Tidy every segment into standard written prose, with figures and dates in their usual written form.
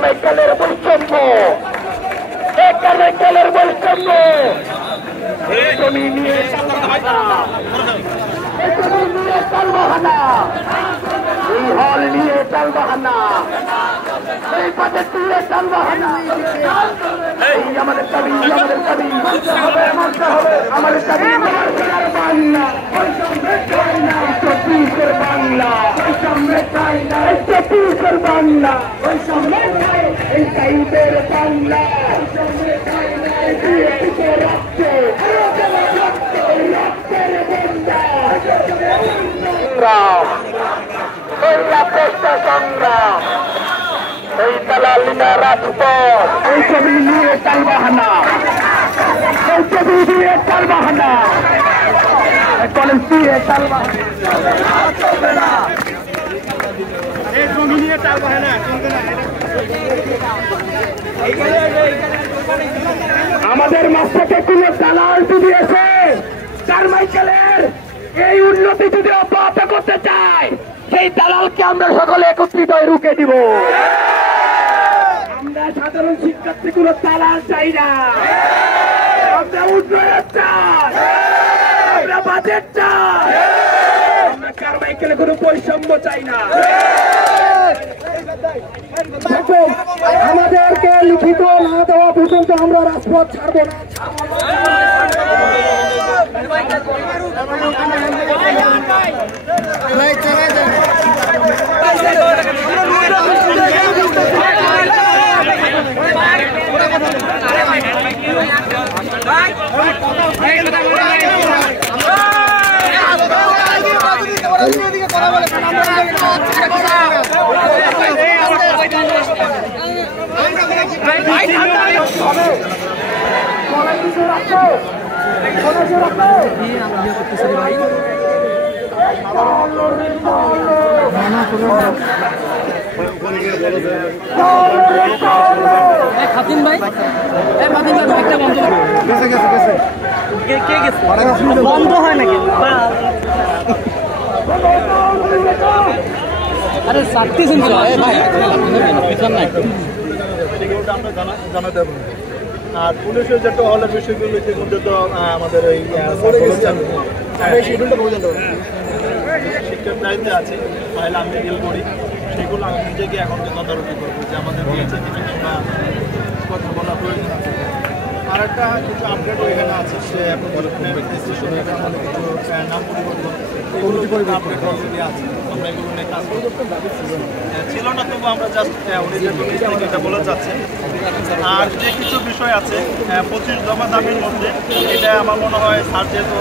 কারমাইকেলের বৈষম্য, এই কারমাইকেলের বৈষম্য, জমি নিয়ে টালবাহানা, এই হল নিয়ে টালবাহানা, এই বাজেট নিয়ে টালবাহানা, এই আমাদের দাবি, আমাদের দাবি মানতে হবে, আমাদের দাবি বাংলা, চব্বিশের বাংলা, চব্বিশের বাংলা, এই টাইপের বাংলা, রাখছে সংগ্রাম, এই দালালিনা রাজপথ, এই ছবি নিয়ে টালবাহানা, এই ছবি দিয়ে টালবাহানা, কলেজ দিয়ে টালবাহানা, এই ছবি নিয়ে টালবাহানা। আমাদের মাঝখানে কোন দালাল দিয়েছে কারমাইকেলের এই উন্নতি যদি অব্যাহত করতে চায়, সেই দালালকে আমরা সকলে একত্রিত হয়ে রুখে দিব। আমরা সাধারণ শিক্ষার্থী কোনো দালাল চাই না, আমরা উন্নয়ন চাই, আমরা বাজেট চাই, আমরা কারমাইকেলে কোনো বৈষম্য চাই না। আমাদেরকে লিখিত না দেওয়া পর্যন্ত আমরা রাজপথ ছাড়ব না। খাতিন ভাই, একটা বন্ধ বন্ধ হয় নাকি? আরে চারটি শুনছিল জানাতে হবে। আর পুলিশের যেটা হলের বিষয়গুলো ইতিমধ্যে তো আমাদের ওই শিক্ষার দায়িত্বে আছে, তাহলে আমি ডিল করি, সেগুলো আমি নিজেকে এখন তদারকি করবো যে আমাদের দিয়েছে কিনা কথা বলার প্রয়োজন আছে। আর একটা কিছু আপডেট ওইখানে আছে, সে এখন আমাদের কিছু নাম পরিবর্তন এগুলো আপডেট অলরেডি আছে, আমরা এগুলো নিয়ে কাজ ছিল না, তবু আমরা জাস্ট এটা বলে যাচ্ছেন। আর যে কিছু বিষয় আছে 25 জমা দামের মধ্যে, এটা আমার মনে হয় স্যার যেহেতু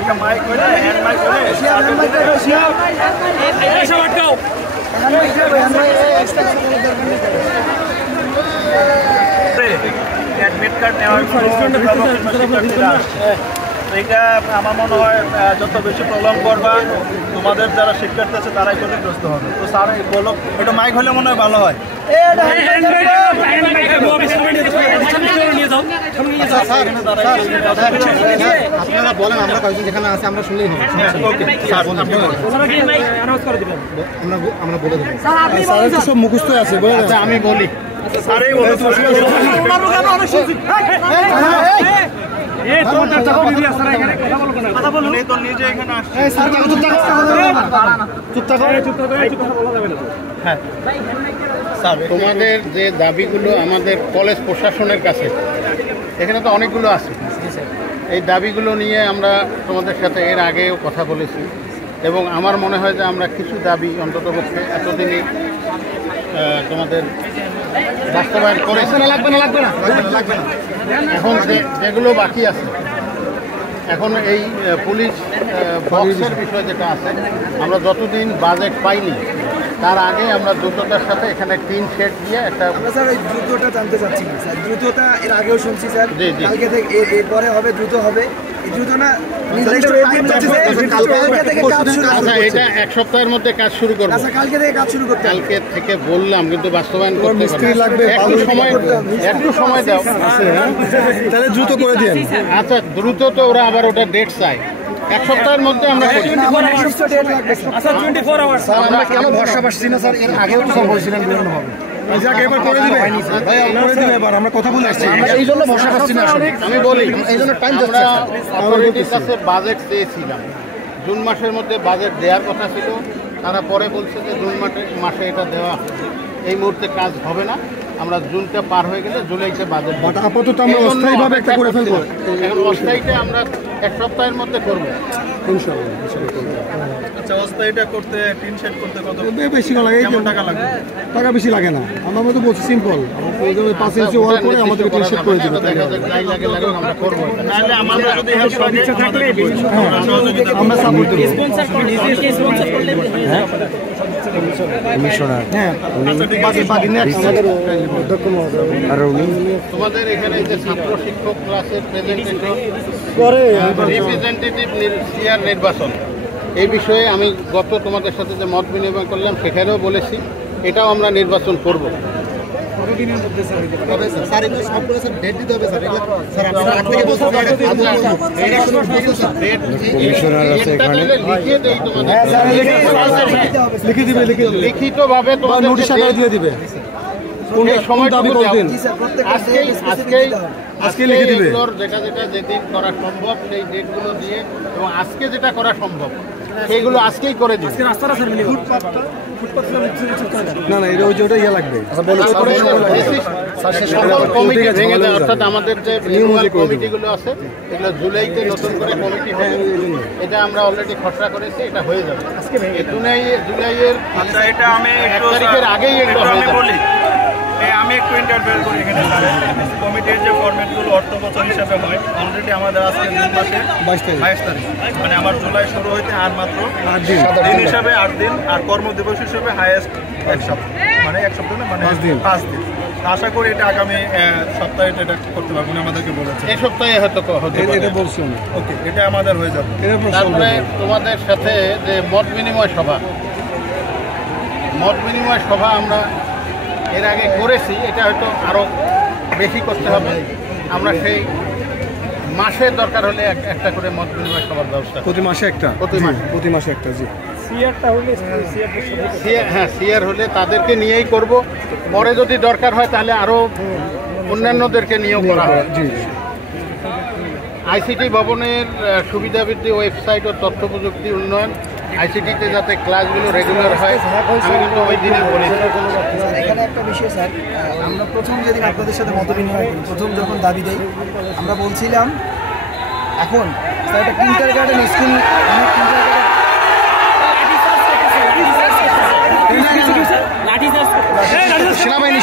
একটা মাইক হলে হ্যান্ড মাইক হলে অ্যাডমিট কার্ড নেওয়ার এইটা আমার মনে হয় যত বেশি প্রবলেম করবা তোমাদের যারা শিক্ষার্থী আছে তারাই ক্ষতিগ্রস্ত হবে। তো স্যার বলো এটা মাইক হলে মনে হয় ভালো হয়। আপনারা বলেন, আমরা কয়েকজন যেখানে আছে আমরা শুনলেই হবে। আমরা বলে দেবো, স্যারের তো সব মুখস্থ আছে। আমি বলি স্যারই বলে তোমাদের যে দাবিগুলো আমাদের কলেজ প্রশাসনের কাছে, এখানে তো অনেকগুলো আছে। এই দাবিগুলো নিয়ে আমরা তোমাদের সাথে এর আগেও কথা বলেছি, এবং আমার মনে হয় যে আমরা কিছু দাবি অন্ততপক্ষে এতদিনই তোমাদের বাস্তবায়ন করেছে। লাগবে না এখন যেগুলো বাকি আছে, এখন এই পুলিশ বক্সের বিষয় যেটা আছে, আমরা যতদিন বাজেট পাইনি তার আগে আমরা দ্রুততার সাথে এখানে টিন শেড দিয়ে একটা। স্যার ওই দ্রুতটা জানতে চাচ্ছি না স্যার, দ্রুতটা এর আগেও শুনছি স্যার, কালকে থেকে এরপরে হবে, দ্রুত হবে। এটা এক সপ্তাহের মধ্যে কাজ শুরু করবো। কালকে থেকে কাজ শুরু করতে, কালকে থেকে বললাম, কিন্তু বাস্তবায়ন করতে একটু সময় দাও। তাহলে দ্রুত করে দিন। আচ্ছা দ্রুত তো ওরা আবার ওটা ডেট চায়, এক সপ্তাহের মধ্যে আমরা করি। আমরা কেন ভরসা পাচ্ছি না স্যার? এর আগেও তো সব বলছিলেন বিভিন্নভাবে। এবার করে দিবে করে দিবে, এবার আমরা কথা বলে আসছি, এই জন্য ভরসা পাচ্ছি না। আমি বলি এই জন্য টাইম আমরা অথরিটির কাছে বাজেট চেয়েছিলাম, জুন মাসের মধ্যে বাজেট দেওয়ার কথা ছিল। তারা পরে বলছে যে জুন মাসে এটা দেওয়া এই মুহূর্তে কাজ হবে না, আমরা জুনটা পার হয়ে গেলে জুলাইতে বাজেট। আপাতত আমরা অস্থায়ীভাবে একটা করে ফেলবো। এখন অস্থায়ীটা আমরা এক সপ্তাহের মধ্যে করবো। আচ্ছা, অস্থায়ীটা করতে টিন শেড করতে কত বেশি না লাগে, কেমন টাকা লাগবে? টাকা বেশি লাগে না। আমরা তো বলছি সিম্পল, 5 ইঞ্চি ওয়াল করে আমাদেরকে টি শার্ট করে দিবে। আমরা করবো, নাহলে আমাদের যদি হেল্প লাগে আমাদেরকে আমরা সাপোর্ট দেব। স্পন্সর করে নিজেকে স্পন্সর করলে তোমাদের এখানে যে ছাত্র শিক্ষক ক্লাসের প্রেজেন্টেটর রিপ্রেজেন্টেটিভ চেয়ার নির্বাচন, এই বিষয়ে আমি গত তোমাদের সাথে যে মত বিনিময় করলাম সেখানেও বলেছি এটাও আমরা নির্বাচন করব। লিখিতভাবে নোটিশ আকারে দিয়ে দিবে। আজকে লিখে দিবে যেটা যেদিন করা সম্ভব সেই ডেটগুলো দিয়ে, এবং আজকে যেটা করা সম্ভব সেইগুলো আজকেই করে দিবে। না না, এটা ওইটা ইয়ে লাগবে। সকল কমিটি ভেঙে দেয়, অর্থাৎ আমাদের যে রিনিউয়াল কমিটিগুলো আছে এগুলো জুলাইতে নতুন করে কমিটি হবে। এটা আমরা অলরেডি খসড়া করেছি, এটা হয়ে যাবে জুলাইয়ের। আচ্ছা, এটা আমি 1 তারিখের আগেই এগুলো হয়ে যাবে। বলি, আমি একটু ইন্টারভিউ করি এখানে। কমিটির যে ফরম্যাটগুলো অর্থ বছর হিসাবে হয়, অলরেডি আমাদের আজকে জুন মাসে 22 তারিখ, মানে আমার জুলাই শুরু হইতে আর মাত্র 8 দিন হিসাবে 8 দিন, আর কর্মদিবস হিসেবে হাইয়েস্ট 1 সপ্তাহ, মানে 1 সপ্তাহ না, মানে 5 দিন। আশা করি এটা আগামী সপ্তাহে এটা করতে পারবো, আমাদেরকে বলেছে এই সপ্তাহে হয়তো এটা বলছি আমি। ওকে, এটা আমাদের হয়ে যাবে। তারপরে তোমাদের সাথে যে মত বিনিময় সভা আমরা এর আগে করেছি, এটা হয়তো আরো বেশি করতে হবে। আমরা সেই মাসে দরকার হলে একটা করে মত বিনিময় সভার ব্যবস্থা, প্রতি মাসে একটা, প্রতি মাসে একটা। জি, সিআর হলে তাদেরকে নিয়েই করব। পরে যদি দরকার হয় তাহলে আরো অন্যান্যদেরকে নিয়েও করা হয়। জি, আইসিটি ভবনের সুবিধা বৃদ্ধি, ওয়েবসাইট ও তথ্য প্রযুক্তি উন্নয়ন, আইসিটিতে যাতে ক্লাসগুলো রেগুলার হয়, আমি কিন্তু ওই দিনে বলেছি। এখানে একটা বিষয় স্যার, আমরা প্রথম যেদিন আপনাদের সাথে মত বিনিময় করি, প্রথম যখন দাবি দেই, আমরা বলছিলাম এখন একটা কিন্ডারগার্টেন স্কুল, সেনাবাহিনী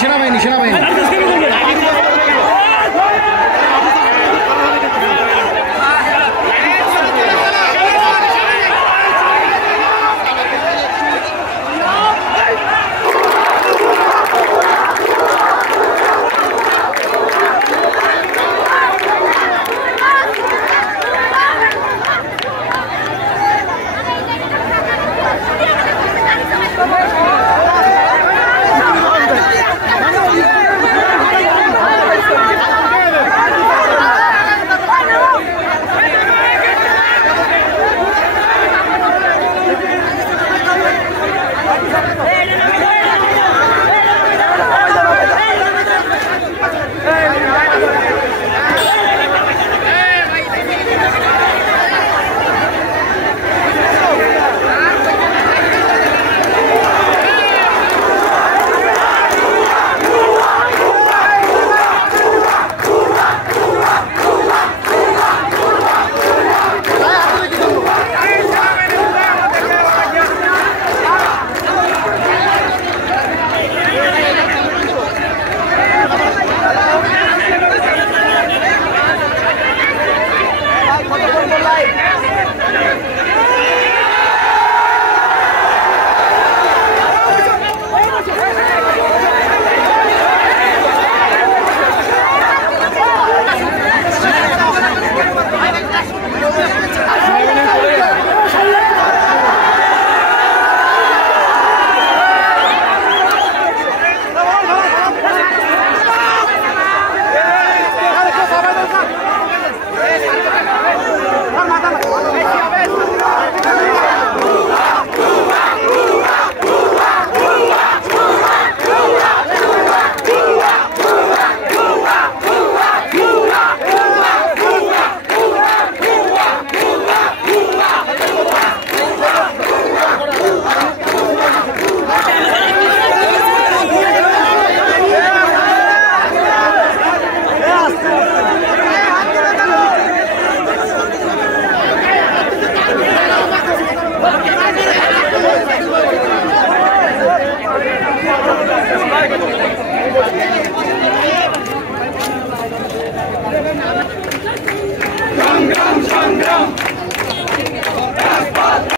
না